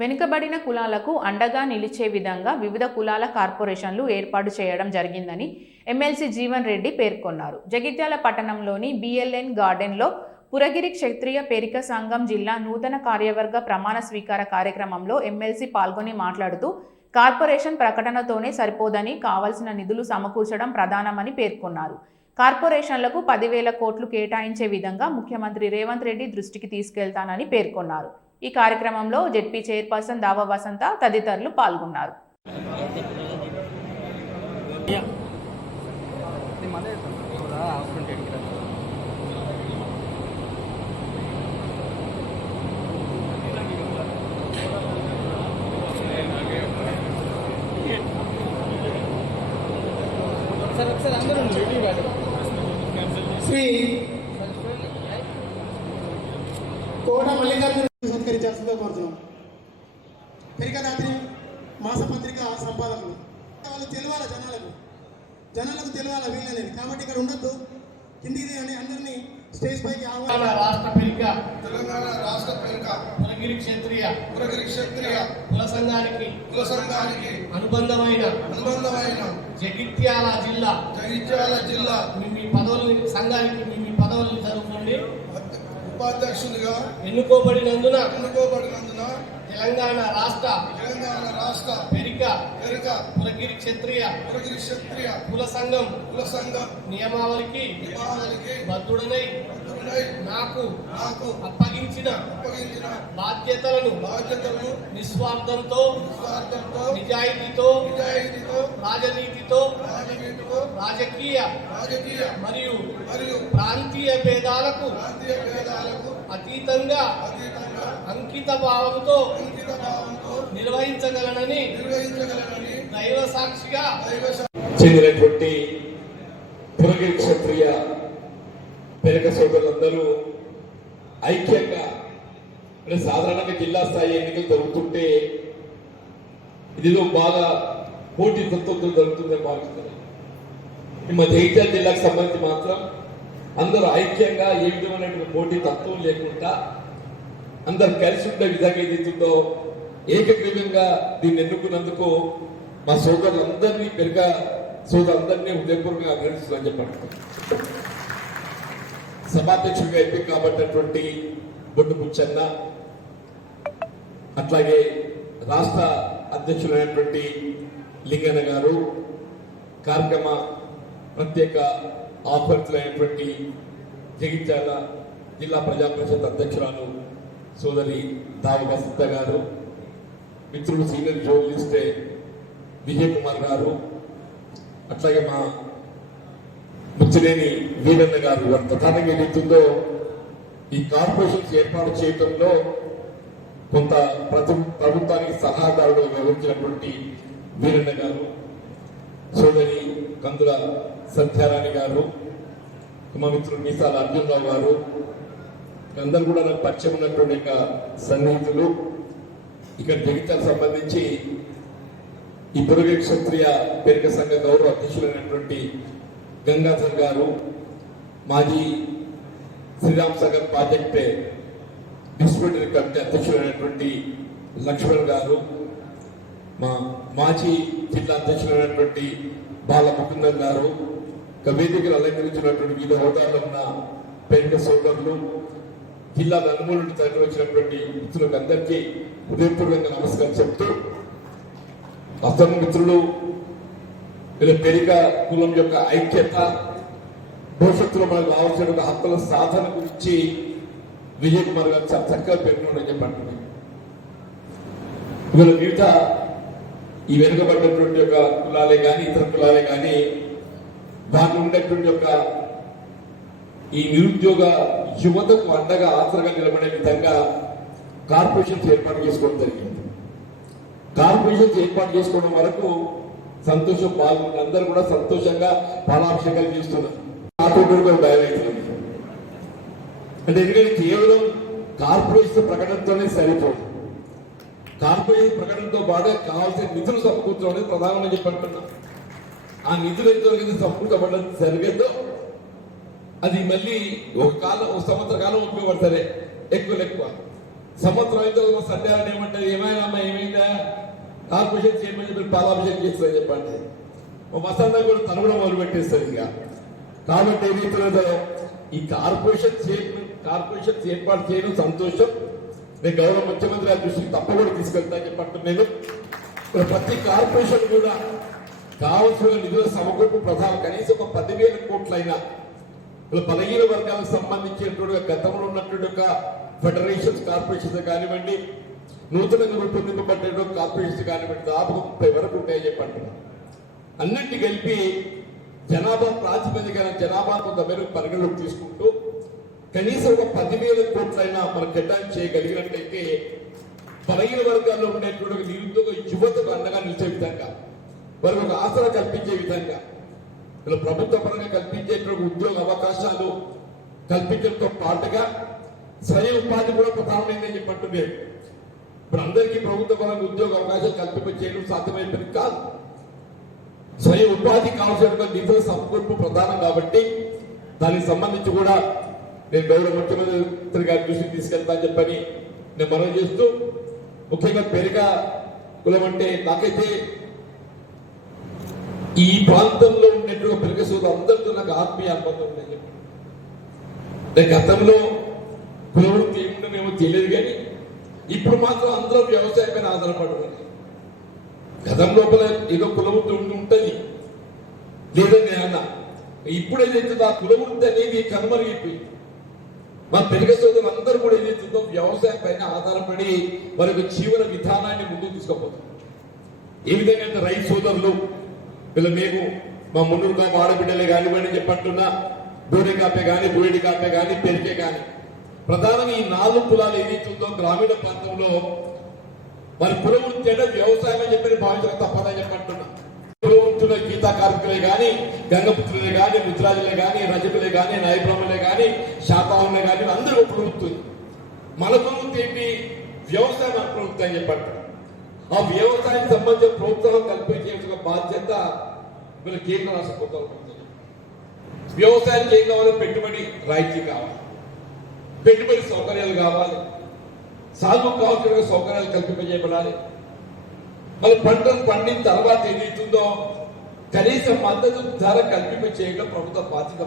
వెనుకబడిన కులాలకు అండగా నిలిచే విధంగా వివిధ కులాల కార్పొరేషన్లు ఏర్పాటు చేయడం జరిగిందని ఎమ్మెల్సీ జీవన్ రెడ్డి పేర్కొన్నారు. జగిత్యాల పట్టణంలోని బిఎల్ఎన్ గార్డెన్లో పురగిరి క్షత్రియ పేరిక సంఘం జిల్లా నూతన కార్యవర్గ ప్రమాణ స్వీకార కార్యక్రమంలో ఎమ్మెల్సీ పాల్గొని మాట్లాడుతూ కార్పొరేషన్ ప్రకటనతోనే సరిపోదని కావాల్సిన నిధులు సమకూర్చడం ప్రధానమని పేర్కొన్నారు. కార్పొరేషన్లకు 10,000 కోట్లు కేటాయించే విధంగా ముఖ్యమంత్రి రేవంత్ రెడ్డి దృష్టికి తీసుకెళ్తానని పేర్కొన్నారు. ఈ కార్యక్రమంలో జెడ్పీ చైర్పర్సన్ దావ వసంత తదితరులు పాల్గొన్నారు. శ్రీ కోట మల్లికార్జున సత్కరించాల్సిందిగా కోరుతున్నాం. పెరికదాత్రి మాసపత్రిక సంపాదకులు వాళ్ళు తెలియాల జనాలకు తెలియాల వీళ్ళని కాబట్టి ఇక్కడ ఉండొద్దు, కిందికి అని అందరినీ స్టేజ్ పైకి తెలంగాణ రాష్ట్ర పేరిక పురగిరి క్షత్రియ కుల సంఘానికి అనుబంధమైన జగిత్యాల జిల్లా మీ పదవులు సంఘానికి మీ పదవులను జరుగుతుంది. ఉపాధ్యక్షునిగా ఎన్నుకోబడినందున తెలంగాణ రాష్ట్ర పేరిక పురగిరి క్షత్రియ కుల సంఘం నియమావళికి బద్ధుడనై నాకు అప్పగించిన బాధ్యతలను నిస్వార్థంతో నిజాయితీతో రాజనీతితో రాజకీయ మరియు ప్రాంతీయ భేదాలకు అతీతంగా అంకిత భావంతో నిర్వహించగలనని దైవ సాక్షిగా చెందినటువంటి పురగిరి క్షత్రియ పేరిక సోదరులందరూ ఐక్యంగా సాధారణంగా జిల్లా స్థాయి ఎన్నికలు జరుగుతుంటే ఇదిలో బాగా పోటీ తత్వంతో జరుగుతుందని భావిస్తున్నారు. మా జగిత్యాల జిల్లాకు సంబంధించి మాత్రం అందరూ ఐక్యంగా ఏ విధమైనటువంటి పోటీ తత్వం లేకుండా అందరు కలిసి ఉండే విధంగా ఏదైతుందో ఏకగ్రీవంగా దీన్ని ఎన్నుకున్నందుకు మా సోదరులందరినీ పెరిగా సోదరులందరినీ హృదయపూర్వకంగా అభినందిస్తున్నాను చెప్పండి. సభాధ్యక్షుడిగా ఎంపిక కాబట్టినటువంటి బొడ్డు బుచ్చన్న, అట్లాగే రాష్ట్ర అధ్యక్షులైనటువంటి లింగన్న గారు, కార్యక్రమ ప్రత్యేక ఆహ్వానితులైనటువంటి జగిత్యాల జిల్లా ప్రజా పరిషత్ అధ్యక్షురాలు సోదరి దావ వసంత గారు, మిత్రులు సీనియర్ జర్నలిస్టే విజయ్ కుమార్ గారు, అట్లాగే మా ముచ్చినేని వీరన్న గారు, ప్రధానంగా ఏదైతుందో ఈ కార్పొరేషన్స్ ఏర్పాటు చేయడంలో కొంత ప్రభుత్వానికి సలహాదారుడు వ్యవహరించినటువంటి వీరన్న గారు, సోదరి కందుల సత్యారాణి గారు, మా మిత్రుడు మీసాల అర్జునరావు గారు, అందరూ కూడా నాకు పరిచయం ఉన్నటువంటి సన్నిహితులు. ఇక్కడ జగిత్యాలకు సంబంధించి ఈ పురగిరి క్షత్రియ పేరిక సంఘ గౌరవ అధ్యక్షులైనటువంటి గంగాధర్ గారు, మాజీ Sriram Sagar project distributary committee అధ్యక్షులైనటువంటి లక్ష్మణ్ గారు, మా మాజీ జిల్లా అధ్యక్షులైనటువంటి బాల ముకుందన్ గారు, వేదికలు అలంకరించినటువంటి వివిధ హోదాల్లో ఉన్న పేరిక సోదరులు, జిల్లా నలుమూల నుండి తరలి వచ్చినటువంటి మిత్రులకు అందరికీ హృదయపూర్వకంగా నమస్కారం చెప్తూ, అసలు మిత్రులు వీళ్ళ పేరిక కులం యొక్క ఐక్యత, భవిష్యత్తులో మనకు రావాల్సిన హక్కుల సాధన గురించి విజయ్ కుమార్ గారు చాలా చక్కగా పేర్కొనని చెప్పండి. వీళ్ళ మిగతా ఈ వెనుకబడినటువంటి యొక్క కులాలే కానీ ఇతర కులాలే కానీ దాంట్లో ఉండేటువంటి యొక్క ఈ నిరుద్యోగ యువతకు అండగా ఆసరగా నిలబడే విధంగా కార్పొరేషన్స్ ఏర్పాటు చేసుకోవడం జరిగింది. కార్పొరేషన్స్ ఏర్పాటు చేసుకోవడం వరకు సంతోషం పాల్గొన్న అందరూ కూడా సంతోషంగా పాలాభిషేకాలు చేస్తున్నారు. భయమవుతుంది అంటే ఎందుకంటే కేవలం కార్పొరేషన్ ప్రకటనతోనే సరిపోదు, కార్పొరేషన్ ప్రకటనతో పాటు కావాల్సిన నిధులు సమకూర్చడం ప్రధానంగా చెప్పంటున్నా. ఆ నిధులు ఎంతో సమకూర్చబడడం జరిగేదో అది మళ్ళీ ఒక సంవత్సర కాలం ఉపయోగపడతారే ఎక్కువ సంవత్సరం అయితే సందేహాన్ని ఏమంటారు, ఏమైనా అమ్మా ఏమైందా కార్పొరేషన్ చైర్మన్ చెప్పి పాలాభిషేకం చేస్తారని చెప్పండి. వసంత కూడా తను కూడా మొదలు పెట్టేస్తారు. ఇక కాబట్టి ఏదైతుందో ఈ కార్పొరేషన్ ఏర్పాటు చేయడం సంతోషం. నేను గౌరవ ముఖ్యమంత్రి గారి దృష్టికి తప్పకుండా తీసుకెళ్తానని చెప్పంటున్నాను. నేను ప్రతి కార్పొరేషన్ కూడా కావాల్సిన నిధుల సమకూర్పు ప్రధాన కనీసం ఒక 10,000 కోట్లైనా బలహీన వర్గాలకు సంబంధించినటువంటి గతంలో ఉన్నటువంటి ఒక ఫెడరేషన్స్ కార్పొరేషన్స్ కానివ్వండి, నూతనంగా రూపొందింపబడ్డ కార్పొరేషన్స్ కానివ్వండి, దాదాపు 30 వరకు ఉంటాయని చెప్పంటున్నాను. అన్నింటి కలిపి జనాభా ప్రాతిపదికన జనాభా కొంత మేరకు పరిగణలోకి తీసుకుంటూ కనీసం ఒక 10,000 కోట్లైనా మనం కేటాయింపు చేయగలిగినట్లయితే బలహీన వర్గాల్లో ఉండేటువంటి నిరుద్యోగ యువతకు అండగా నిలిచే విధంగా, వారికి ఒక ఆసరా కల్పించే విధంగా, ఇలా ప్రభుత్వ పరంగా కల్పించేటువంటి ఉద్యోగ అవకాశాలు కల్పించడంతో పాటుగా స్వయం ఉపాధి కూడా ప్రధానమైందని చెప్పంటున్నారు. ఇప్పుడు అందరికీ ప్రభుత్వ పరంగా ఉద్యోగ అవకాశాలు కల్పించడం సాధ్యమైపోయింది కాదు. స్వయం ఉపాధి కావాల్సిన నిధుల సమకూర్పు ప్రధానం కాబట్టి దానికి సంబంధించి కూడా నేను గౌరవ ముఖ్యమంత్రి గారి దృష్టికి తీసుకెళ్తానని చెప్పని నేను మనవి చేస్తూ, ముఖ్యంగా పెరిక కులం అంటే నాకైతే ఈ ప్రాంతంలో ఉన్నటువంటి పెరిక సోదరులు అందరితో నాకు ఆత్మీయ అనుబంధం ఉందని చెప్పి, నేను గతంలో కులవృత్తి ఏముండేమో తెలియదు కానీ ఇప్పుడు మాత్రం అందరూ వ్యవసాయం పైన ఆధారపడి గతం లోపల ఏదో కులవృత్తి ఉంటుంది లేదని అన్న, ఇప్పుడు ఏదైతుందో ఆ కులవృత్తి అనేది కనుమరుగైపోయింది. మా పెరిగ సోదరులు అందరూ కూడా ఏదైతుందో వ్యవసాయం పైన ఆధారపడి వారి యొక్క జీవన విధానాన్ని ముందుకు తీసుకుపోతారు. ఏ విధంగా అంటే రైతు సోదరులు వీళ్ళ మేము మా మున్నూరుగా ఆడబిడ్డలే కానివ్వండి చెప్పంటున్నా, బూరె కాపే కానీ బూరెడి కాపే కానీ పెరికే కానీ ప్రధానంగా ఈ 4 కులాలు ఏదైతుందో గ్రామీణ ప్రాంతంలో మరి కులవృత్తి అంటే వ్యవసాయం అని చెప్పి భావించడం తప్పదని చెప్పంటున్నా. కులవృత్తుల గీతా కార్మికులే కానీ, గంగపుత్రులే కానీ, ముద్రాజులే కానీ, రజకులే కానీ, నాయబ్రహ్మలే కానీ, శాతవాహనులే కానీ అందరూ కులవృత్తి. మన కులవృత్తి ఏంటి? వ్యవసాయం మన కులవృత్తి అని చెప్పంటారు. ఆ వ్యవసాయం సంబంధించిన ప్రోత్సాహం కల్పించే బాధ్యత వీళ్ళ కేంద్ర రాష్ట్ర ప్రభుత్వం. వ్యవసాయానికి ఏం కావాలి? పెట్టుబడి రాయితీ కావాలి, పెట్టుబడి సౌకర్యాలు కావాలి, సాగు కావాల్సిన సౌకర్యాలు కల్పింపజేయబడాలి. మళ్ళీ పంటలు పండిన తర్వాత ఏదైతుందో కనీస మద్దతు ధర కల్పింప చేయడం ప్రభుత్వ బాధ్యత.